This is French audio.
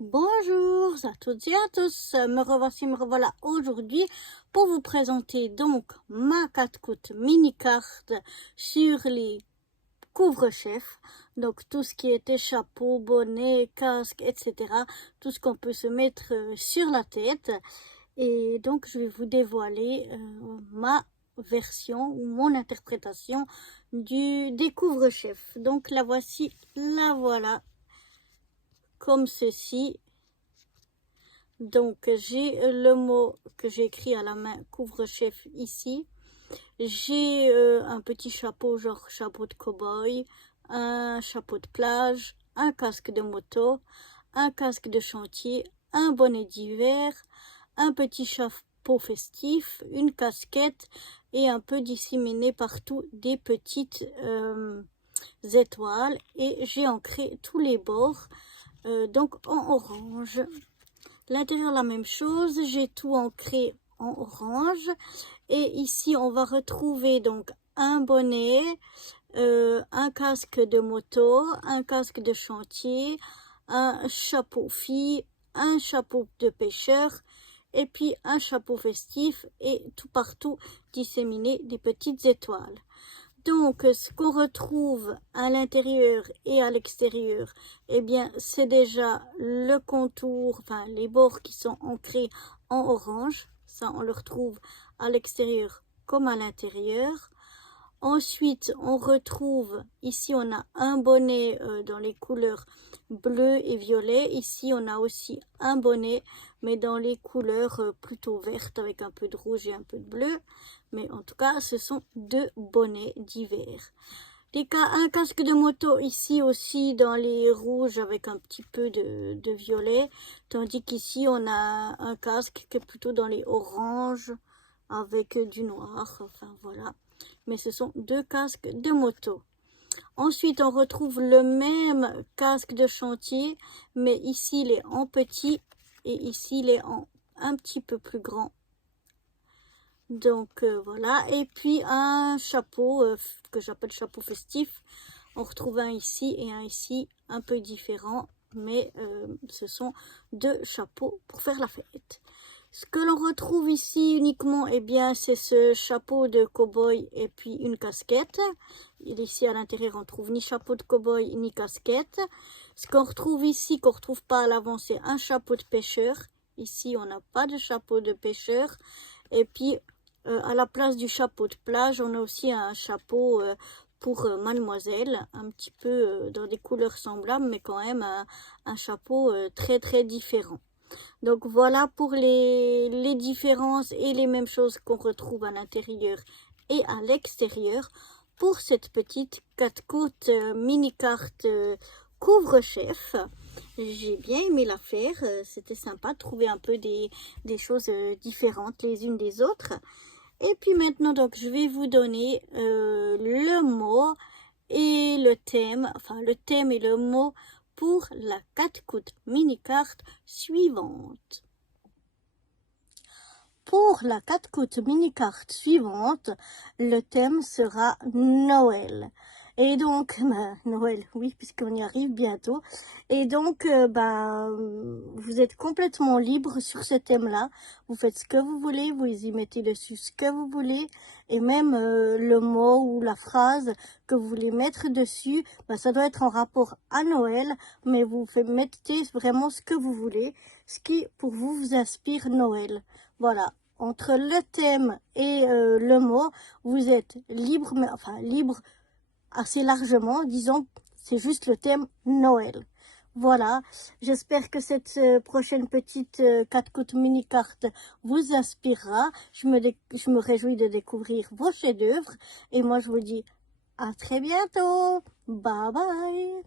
Bonjour à toutes et à tous, me revoilà aujourd'hui pour vous présenter donc ma 4 coutes mini carte sur les couvre-chefs, donc tout ce qui était chapeau, bonnet, casque, etc. Tout ce qu'on peut se mettre sur la tête. Et donc je vais vous dévoiler ma version ou mon interprétation des couvre-chefs. Donc la voici, la voilà. Comme ceci. Donc j'ai le mot que j'ai écrit à la main couvre-chef ici. J'ai un petit chapeau genre chapeau de cow-boy, un chapeau de plage, un casque de moto, un casque de chantier, un bonnet d'hiver, un petit chapeau festif, une casquette et un peu disséminé partout des petites étoiles, et j'ai ancré tous les bords donc en orange. L'intérieur la même chose, j'ai tout ancré en orange, et ici on va retrouver donc un bonnet, un casque de moto, un casque de chantier, un chapeau fille, un chapeau de pêcheur et puis un chapeau festif, et tout partout disséminé des petites étoiles. Donc, ce qu'on retrouve à l'intérieur et à l'extérieur, eh bien, c'est déjà le contour, enfin, les bords qui sont ancrés en orange. Ça, on le retrouve à l'extérieur comme à l'intérieur. Ensuite, on retrouve, ici, on a un bonnet dans les couleurs bleu et violet. Ici, on a aussi un bonnet, mais dans les couleurs plutôt vertes, avec un peu de rouge et un peu de bleu. Mais en tout cas, ce sont deux bonnets d'hiver. Un casque de moto ici aussi dans les rouges avec un petit peu de violet. Tandis qu'ici, on a un casque qui est plutôt dans les oranges avec du noir. Enfin, voilà. Mais ce sont deux casques de moto. Ensuite, on retrouve le même casque de chantier, mais ici, il est en petit et ici, il est en un petit peu plus grand. Donc, voilà. Et puis, un chapeau que j'appelle chapeau festif. On retrouve un ici et un ici, un peu différent, mais ce sont deux chapeaux pour faire la fête. Ce que l'on retrouve ici uniquement, eh bien, c'est ce chapeau de cow-boy et puis une casquette. Ici, à l'intérieur, on trouve ni chapeau de cow-boy ni casquette. Ce qu'on retrouve ici, qu'on ne retrouve pas à l'avant, c'est un chapeau de pêcheur. Ici, on n'a pas de chapeau de pêcheur. Et puis, à la place du chapeau de plage, on a aussi un chapeau pour mademoiselle, un petit peu dans des couleurs semblables, mais quand même un chapeau très très différent. Donc voilà pour les différences et les mêmes choses qu'on retrouve à l'intérieur et à l'extérieur pour cette petite 4 coutes mini carte couvre-chef. J'ai bien aimé la faire, c'était sympa de trouver un peu des choses différentes les unes des autres. Et puis maintenant, donc, je vais vous donner le mot et le thème, enfin le thème et le mot pour la 4 coutes mini carte suivante. Pour la 4 coutes mini carte suivante, le thème sera Noël. Et donc, Noël, oui, puisqu'on y arrive bientôt. Et donc, vous êtes complètement libre sur ce thème-là. Vous faites ce que vous voulez, vous y mettez dessus ce que vous voulez. Et même le mot ou la phrase que vous voulez mettre dessus, ça doit être en rapport à Noël. Mais vous mettez vraiment ce que vous voulez, ce qui pour vous vous inspire Noël. Voilà. Entre le thème et le mot, vous êtes libre, mais enfin libre assez largement, disons, c'est juste le thème Noël. Voilà, j'espère que cette prochaine petite 4 coutes mini carte vous inspirera. Je me réjouis de découvrir vos chefs-d'œuvre, et moi je vous dis à très bientôt. Bye bye.